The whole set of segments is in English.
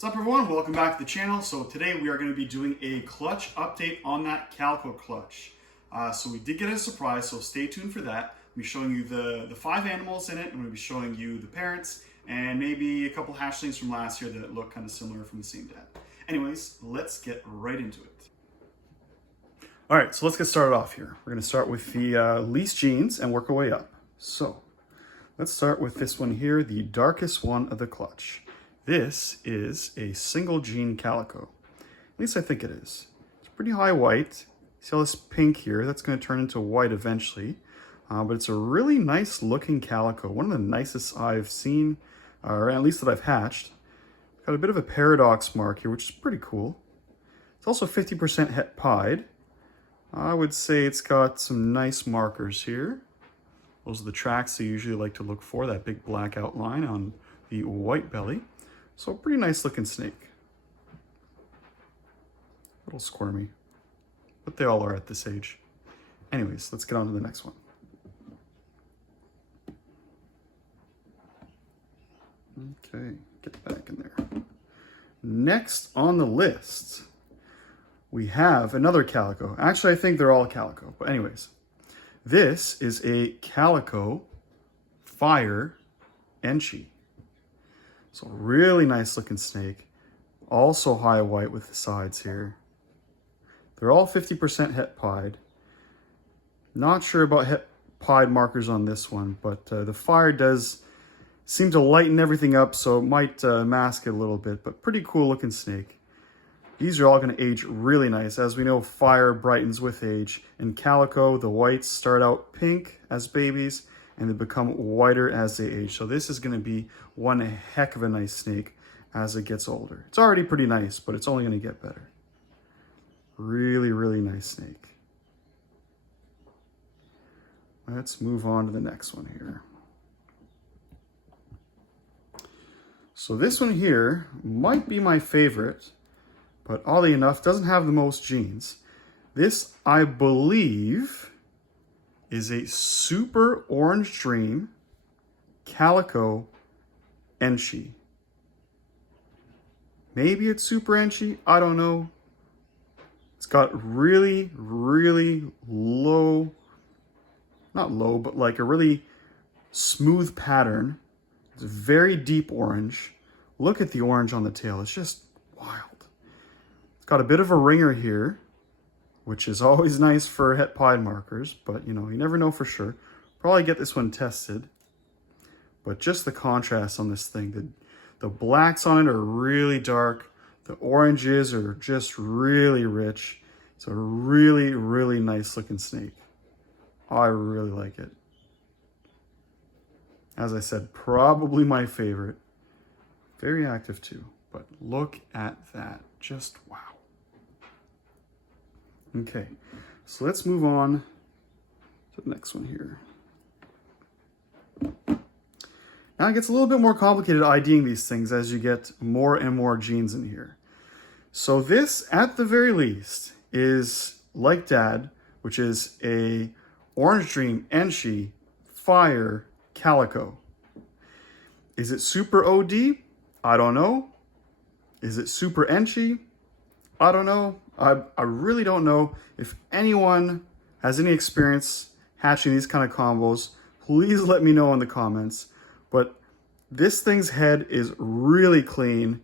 What's up everyone, welcome back to the channel. So today we are going to be doing a clutch update on that Calico clutch. So we did get a surprise, so stay tuned for that. I'll be showing you the 5 animals in it. I'm going to be showing you the parents and maybe a couple hatchlings from last year that look kind of similar from the same dad. Anyways, let's get right into it. Alright, so let's get started off here. We're going to start with the least genes and work our way up. So let's start with this one here, the darkest one of the clutch. This is a single gene Calico. At least I think it is. It's pretty high white. See all this pink here? That's going to turn into white eventually. But it's a really nice looking Calico. One of the nicest I've seen, or at least that I've hatched. Got a bit of a paradox mark here, which is pretty cool. It's also 50% het pied. I would say it's got some nice markers here. Those are the tracks I usually like to look for, that big black outline on the white belly. So pretty nice looking snake. A little squirmy, but they all are at this age. Anyways, let's get on to the next one. Okay, get back in there. Next on the list, we have another Calico. Actually, I think they're all Calico, but anyways. This is a Calico Fire Enchi. So really nice looking snake. Also high white with the sides here. They're all 50% het pied. Not sure about het pied markers on this one, but the fire does seem to lighten everything up, so it might mask it a little bit, but pretty cool looking snake. These are all going to age really nice. As we know, fire brightens with age. In Calico, the whites start out pink as babies, and they become whiter as they age. So this is going to be one heck of a nice snake as it gets older. It's already pretty nice, but it's only going to get better. Really, really nice snake. Let's move on to the next one here. So this one here might be my favorite, but oddly enough, doesn't have the most genes. This, I believe, is a Super Orange Dream Calico Enchi. Maybe it's Super Enchi, I don't know. It's got really, really low, not low, but like a really smooth pattern. It's very deep orange. Look at the orange on the tail, it's just wild. It's got a bit of a ringer here, which is always nice for het pied markers, but you know, you never know for sure. Probably get this one tested. But just the contrast on this thing, the blacks on it are really dark. The oranges are just really rich. It's a really, really nice looking snake. I really like it. As I said, probably my favorite. Very active too, but look at that, just wow. Okay, so let's move on to the next one here. Now it gets a little bit more complicated IDing these things as you get more and more genes in here. So this, at the very least, is like Dad, which is a Orange Dream Enchi Fire Calico. Is it Super OD? I don't know. Is it Super Enchi? I don't know. I really don't know. If anyone has any experience hatching these kind of combos, please let me know in the comments. But this thing's head is really clean.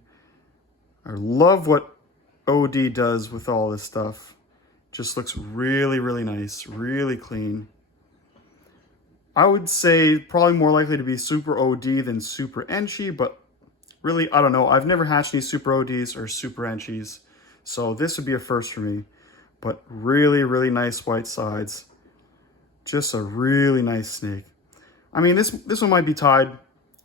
I love what OD does with all this stuff. Just looks really, really nice, really clean. I would say probably more likely to be Super OD than Super Enchi, but really, I don't know. I've never hatched any Super ODs or Super Enchis. So this would be a first for me, but really, really nice white sides. Just a really nice snake. I mean, this one might be tied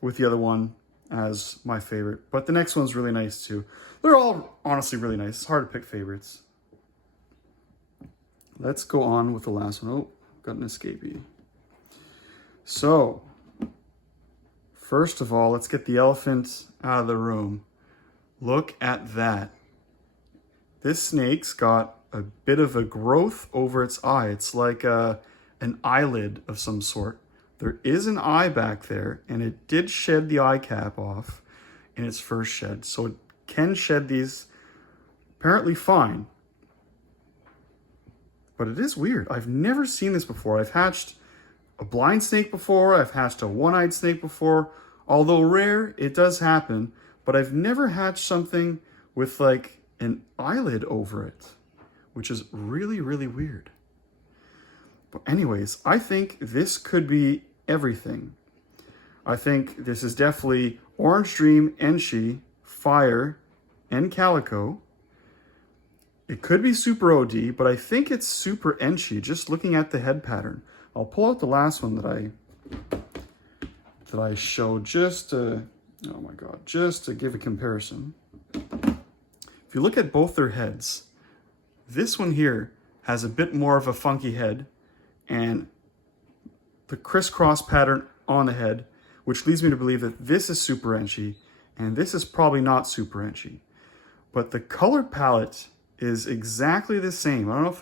with the other one as my favorite, but the next one's really nice too. They're all honestly really nice. It's hard to pick favorites. Let's go on with the last one. Oh, got an escapee. So, first of all, let's get the elephant out of the room. Look at that. This snake's got a bit of a growth over its eye. It's like an eyelid of some sort. There is an eye back there, and it did shed the eye cap off in its first shed. So it can shed these apparently fine. But it is weird. I've never seen this before. I've hatched a blind snake before. I've hatched a one-eyed snake before. Although rare, it does happen. But I've never hatched something with like an eyelid over it, which is really, really weird. But anyways, I think this could be everything. I think this is definitely Orange Dream, Enchi, Fire, and Calico. It could be Super OD, but I think it's Super Enchi, just looking at the head pattern. I'll pull out the last one that I showed just to, oh my God, just to give a comparison. If you look at both their heads, this one here has a bit more of a funky head and the crisscross pattern on the head, which leads me to believe that this is Super Enchi and this is probably not Super Enchi. But the color palette is exactly the same. I don't know if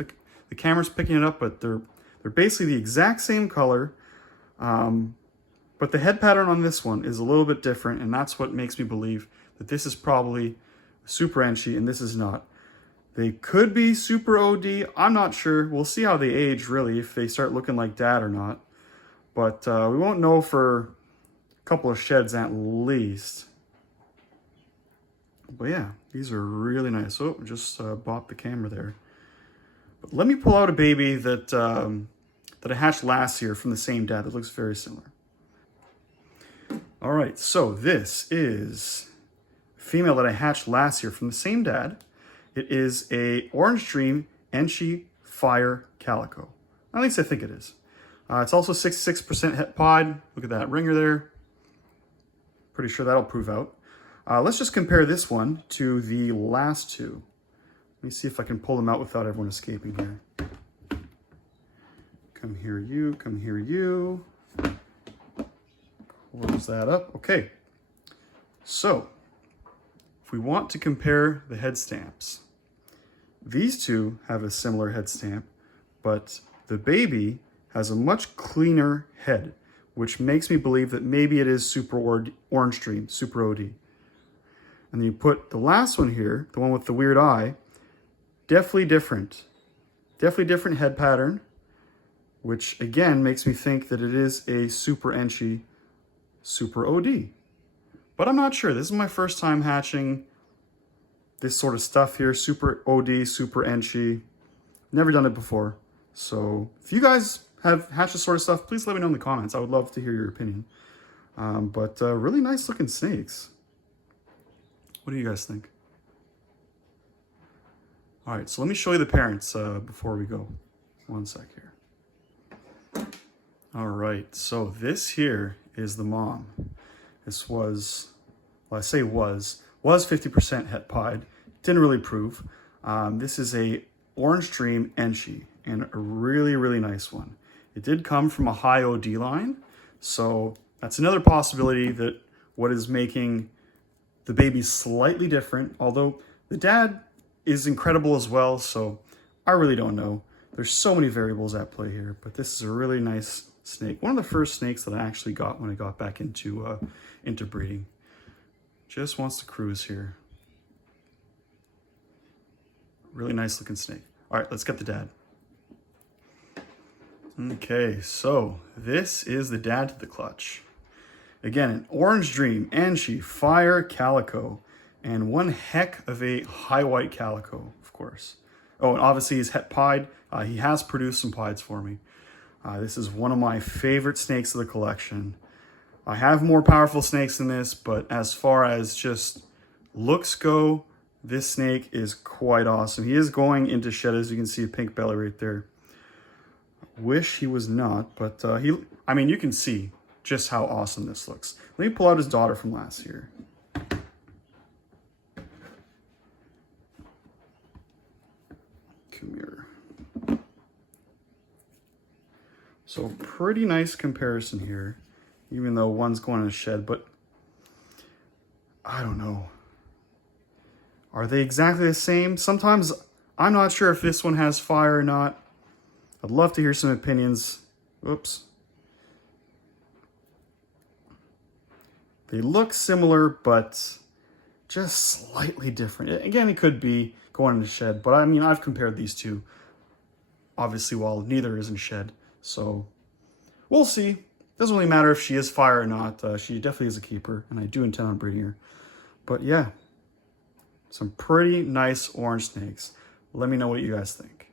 the camera's picking it up, but they're basically the exact same color. But the head pattern on this one is a little bit different, and that's what makes me believe that this is probably Super Enchi and this is not. They could be Super OD. I'm not sure. We'll see how they age, really, if they start looking like Dad or not. But we won't know for a couple of sheds at least. But yeah, these are really nice. Oh, just bopped the camera there. But let me pull out a baby that that I hatched last year from the same dad that looks very similar. All right, so this is a female that I hatched last year from the same dad. It is a Orange Dream Enchi Fire Calico. At least I think it is. It's also 66% het pod. Look at that ringer there. Pretty sure that'll prove out. Let's just compare this one to the last two. Let me see if I can pull them out without everyone escaping here. Come here, you. Come here, you. Close that up. Okay. So, if we want to compare the head stamps, these two have a similar head stamp, but the baby has a much cleaner head, which makes me believe that maybe it is Super Orange Dream, Super OD. And then you put the last one here, the one with the weird eye, definitely different. Definitely different head pattern, which again makes me think that it is a Super Enchi, Super OD. But I'm not sure. This is my first time hatching this sort of stuff here. Super OD, Super Enchi. Never done it before. So if you guys have hatched this sort of stuff, please let me know in the comments. I would love to hear your opinion. But really nice looking snakes. What do you guys think? All right, so let me show you the parents before we go. One sec here. All right, so this here is the mom. This was, well, I say was 50% het pied. Didn't really prove. This is a Orange Dream Enchi, and a really, really nice one. It did come from a high OD line, so that's another possibility that what is making the baby slightly different, although the dad is incredible as well, so I really don't know. There's so many variables at play here, but this is a really nice snake. One of the first snakes that I actually got when I got back into breeding. Just wants to cruise here. Really nice looking snake. All right, let's get the dad. Okay, so this is the dad to the clutch. Again, an Orange Dream, Enchi, Fire, Calico, and one heck of a high white Calico, of course. Oh, and obviously he's het pied. He has produced some pieds for me. This is one of my favorite snakes of the collection. I have more powerful snakes than this, but as far as just looks go, this snake is quite awesome. He is going into shed, as you can see, a pink belly right there. Wish he was not, but I mean, you can see just how awesome this looks. Let me pull out his daughter from last year. Come here. So pretty nice comparison here, even though one's going in a shed, but I don't know. Are they exactly the same? Sometimes I'm not sure if this one has fire or not. I'd love to hear some opinions. Oops. They look similar, but just slightly different. Again, it could be going in the shed, but I mean, I've compared these two, obviously, while neither is in shed. So we'll see. Doesn't really matter if she is fire or not. She definitely is a keeper, and I do intend on breeding her. But yeah, some pretty nice orange snakes. Let me know what you guys think.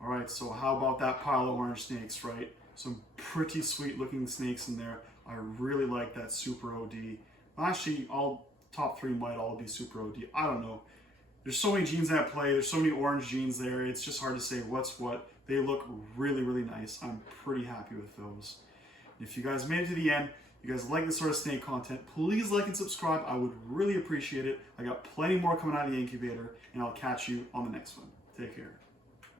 All right, so how about that pile of orange snakes, right? Some pretty sweet looking snakes in there. I really like that Super OD. Actually, all top 3 might all be Super OD. I don't know. There's so many genes at play. There's so many orange genes there. It's just hard to say what's what. They look really, really nice. I'm pretty happy with those. If you guys made it to the end, you guys like this sort of snake content, please like and subscribe. I would really appreciate it. I got plenty more coming out of the incubator, and I'll catch you on the next one. Take care.